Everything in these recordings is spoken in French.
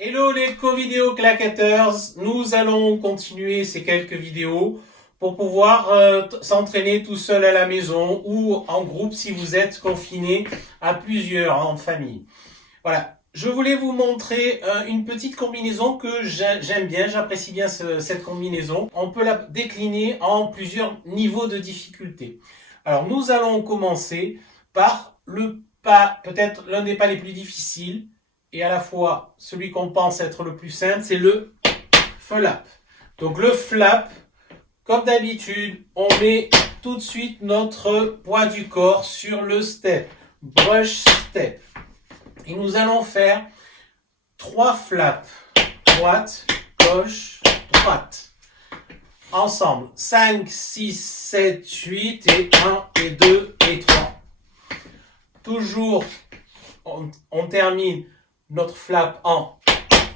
Hello les co-vidéo claquetteurs, nous allons continuer ces quelques vidéos pour pouvoir s'entraîner tout seul à la maison ou en groupe si vous êtes confiné à plusieurs en famille. Voilà, je voulais vous montrer une petite combinaison que j'aime bien, j'apprécie bien cette combinaison. On peut la décliner en plusieurs niveaux de difficulté. Alors nous allons commencer par le pas, peut-être l'un des pas les plus difficiles, et à la fois celui qu'on pense être le plus simple, c'est le flap. Donc le flap, comme d'habitude, on met tout de suite notre poids du corps sur le step, brush step. Et nous allons faire 3 flaps, droite, gauche, droite. Ensemble, 5, 6, 7, 8 et 1 et 2 et 3. Toujours, on termine notre flap en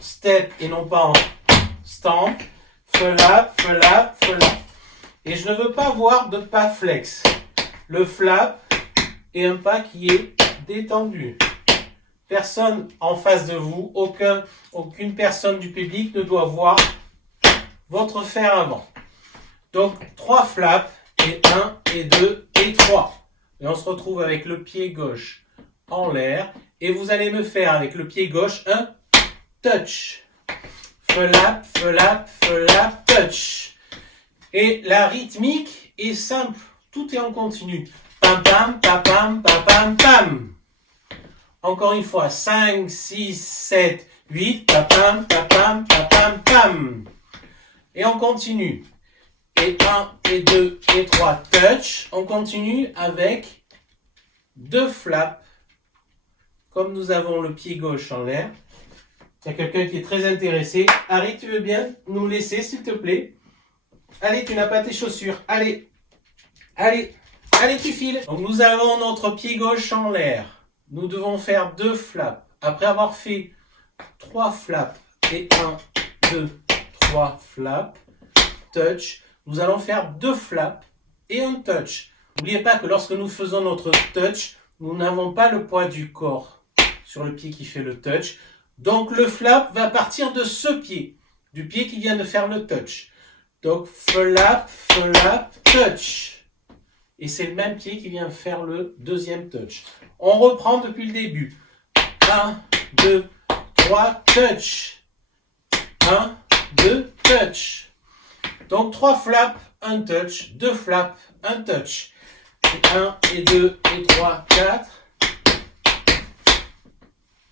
step et non pas en stamp. Flap, flap, flap. Et je ne veux pas voir de pas flex. Le flap est un pas qui est détendu. Personne en face de vous, aucune personne du public ne doit voir votre fer avant. Donc 3 flaps et 1 et 2 et 3. Et on se retrouve avec le pied gauche en l'air. Et vous allez me faire avec le pied gauche un touch. Flap, flap, flap, touch. Et la rythmique est simple. Tout est en continu. Pam, pam, pam, pam, pam, pam, pam. Encore une fois. 5, 6, 7, 8. Pam, pam, pam, pam, pam, pam, pam. Et on continue. Et 1, et 2, et 3, touch. On continue avec 2 flaps. Comme nous avons le pied gauche en l'air, il y a quelqu'un qui est très intéressé. Harry, tu veux bien nous laisser, s'il te plaît? Allez, tu n'as pas tes chaussures. Allez, allez, allez, tu files. Donc, nous avons notre pied gauche en l'air. Nous devons faire 2 flaps. Après avoir fait 3 flaps et 1, 2, 3 flaps, touch, nous allons faire 2 flaps et un touch. N'oubliez pas que lorsque nous faisons notre touch, nous n'avons pas le poids du corps sur le pied qui fait le touch. Donc le flap va partir de ce pied, du pied qui vient de faire le touch. Donc flap, flap, touch. Et c'est le même pied qui vient faire le deuxième touch. On reprend depuis le début. 1, 2, 3, touch. 1, 2, touch. Donc 3 flaps, 1 touch, 2 flaps, 1 touch. 1 et 2 et 3, 4.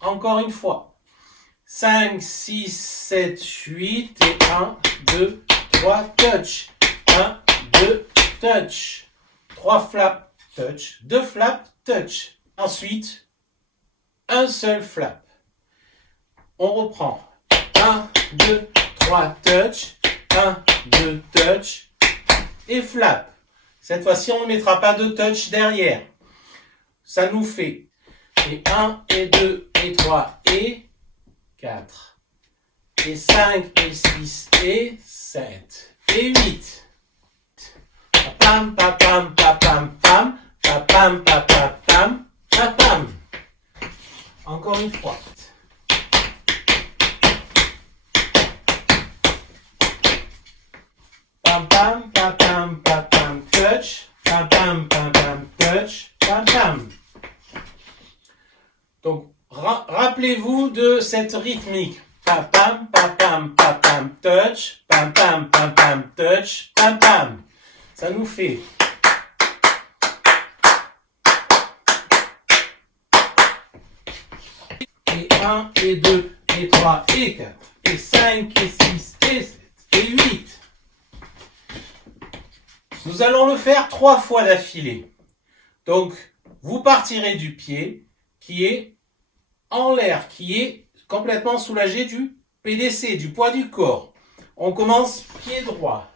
Encore une fois. 5, 6, 7, 8 et 1, 2, 3, touch. 1, 2, touch. 3 flaps, touch. 2 flaps, touch. Ensuite, un seul flap. On reprend. 1, 2, 3, touch. 1, 2, touch. Et flap. Cette fois-ci, on ne mettra pas de touch derrière. Ça nous fait et 1, et 2, et 3, et 4, et 5, et 6, et 7, et 8. Pam, pam, pam, pam, pam, pam, pam, pam, pam, pam, pam, pam. Encore une fois. Pam, pam, pam, pam, pam, pam, touch. Pam, pam, pam, pam, touch. Pam, pam. Donc, rappelez-vous de cette rythmique. Pam, pam, pam, pam, pam, pam, touch. Pam, pam, pam, pam, touch. Pam, pam. Ça nous fait. Et 1, et 2, et 3, et 4, et 5, et 6, et 7, et 8. Nous allons le faire 3 fois d'affilée. Donc, vous partirez du pied qui est en l'air, qui est complètement soulagé du PDC, du poids du corps. On commence pied droit.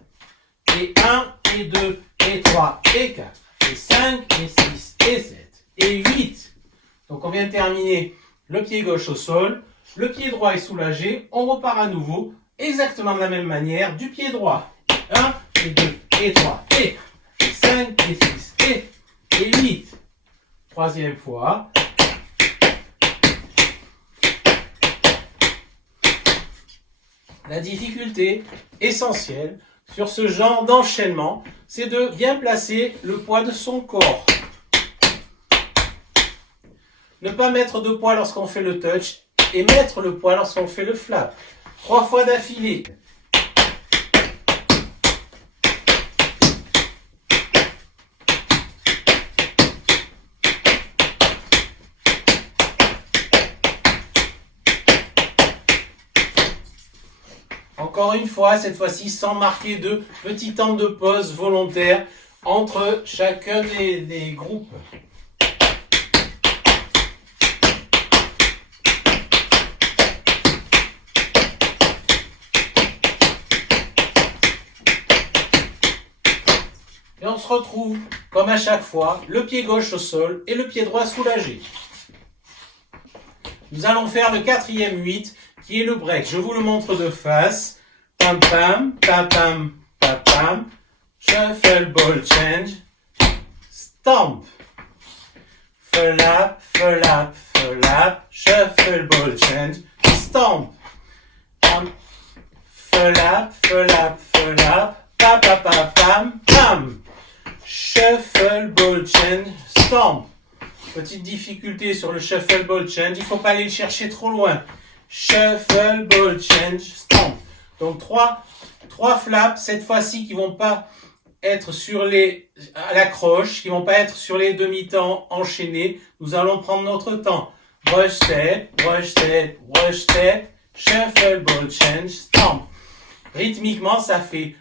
Et 1, et 2, et 3, et 4, et 5, et 6, et 7, et 8. Donc on vient de terminer le pied gauche au sol. Le pied droit est soulagé. On repart à nouveau, exactement de la même manière, du pied droit. 1, et 2, et 3, et 5, et 6, et 8. Troisième fois. La difficulté essentielle sur ce genre d'enchaînement, c'est de bien placer le poids de son corps. Ne pas mettre de poids lorsqu'on fait le touch et mettre le poids lorsqu'on fait le flap. 3 fois d'affilée. Encore une fois, cette fois-ci sans marquer de petits temps de pause volontaires entre chacun des groupes. Et on se retrouve, comme à chaque fois, le pied gauche au sol et le pied droit soulagé. Nous allons faire le 4e 8, qui est le break. Je vous le montre de face. Pam pam, pam pam, pam pam. Shuffle, ball change. Stomp. Flap, flap, flap. Shuffle, ball change. Stomp. Flap, flap, flap. Pa pa pa pam, pam. Shuffle, ball change, stomp. Petite difficulté sur le shuffle, ball change. Il ne faut pas aller le chercher trop loin. Shuffle, ball change, stomp. Donc, trois flaps, cette fois-ci, qui ne vont pas être à l'accroche, qui ne vont pas être sur les demi-temps enchaînés. Nous allons prendre notre temps. Brush step, brush step, brush step. Shuffle, ball change, stomp. Rythmiquement, ça fait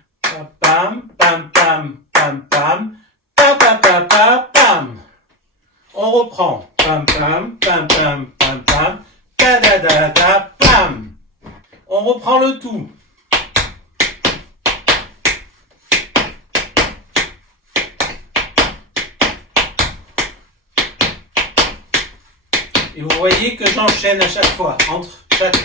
pam, pam, pam, pam, pam. Pa, pa, pa, pa, pam. On reprend. Pam, pam, pam, pam, pam, pam. Ta, da, da, da, pam. On reprend le tout. Et vous voyez que j'enchaîne à chaque fois, entre chaque...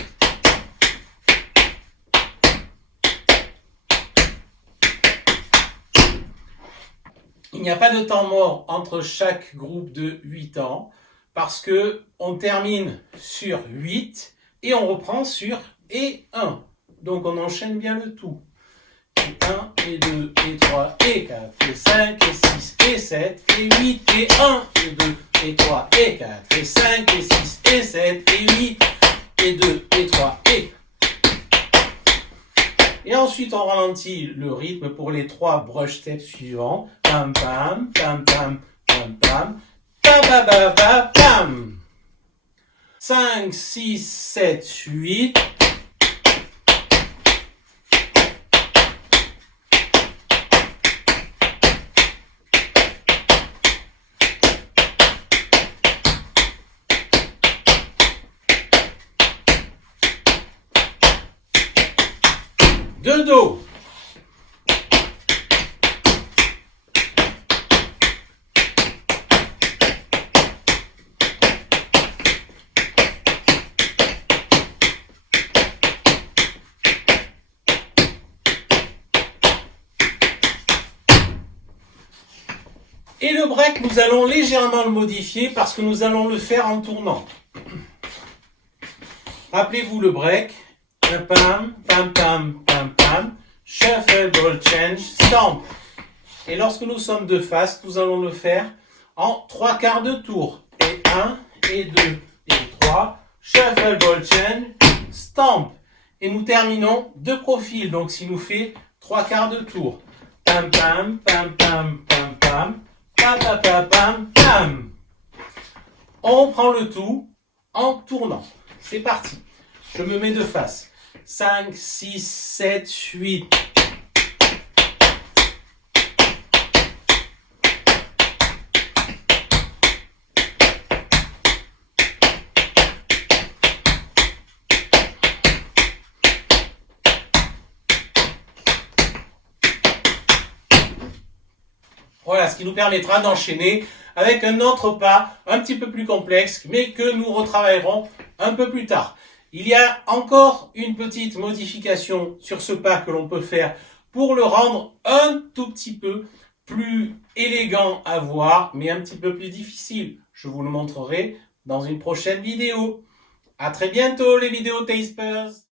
Il n'y a pas de temps mort entre chaque groupe de 8 temps parce que on termine sur 8 et on reprend sur et 1. Donc on enchaîne bien le tout. Et 1, et 2, et 3, et 4, et 5, et 6, et 7, et 8, et 1, et 2, et 3, et 4, et 5, et 6, et 7, et 8, et 2, et 3, et... Et ensuite, on ralentit le rythme pour les 3 brush steps suivants. Pam, pam, pam, pam, pam, pam, pam, pam, pam, pam, pam. 5, 6, 7, 8. De dos. Et le break, nous allons légèrement le modifier parce que nous allons le faire en tournant. Rappelez-vous le break. Pam, pam, pam, pam, pam. Shuffle, ball change, stomp. Et lorsque nous sommes de face, nous allons le faire en 3/4 de tour. Et 1, et 2, et 3. Shuffle, ball change, stomp. Et nous terminons de profil. Donc, ce qui nous fait 3/4 de tour. Pam, pam, pam, pam, pam, pam. Pam, pam, pam, pam, pam. On reprend le tout en tournant. C'est parti. Je me mets de face. 5, 6, 7, 8. Voilà, ce qui nous permettra d'enchaîner avec un autre pas un petit peu plus complexe, mais que nous retravaillerons un peu plus tard. Il y a encore une petite modification sur ce pas que l'on peut faire pour le rendre un tout petit peu plus élégant à voir, mais un petit peu plus difficile. Je vous le montrerai dans une prochaine vidéo. À très bientôt les vidéo tasters.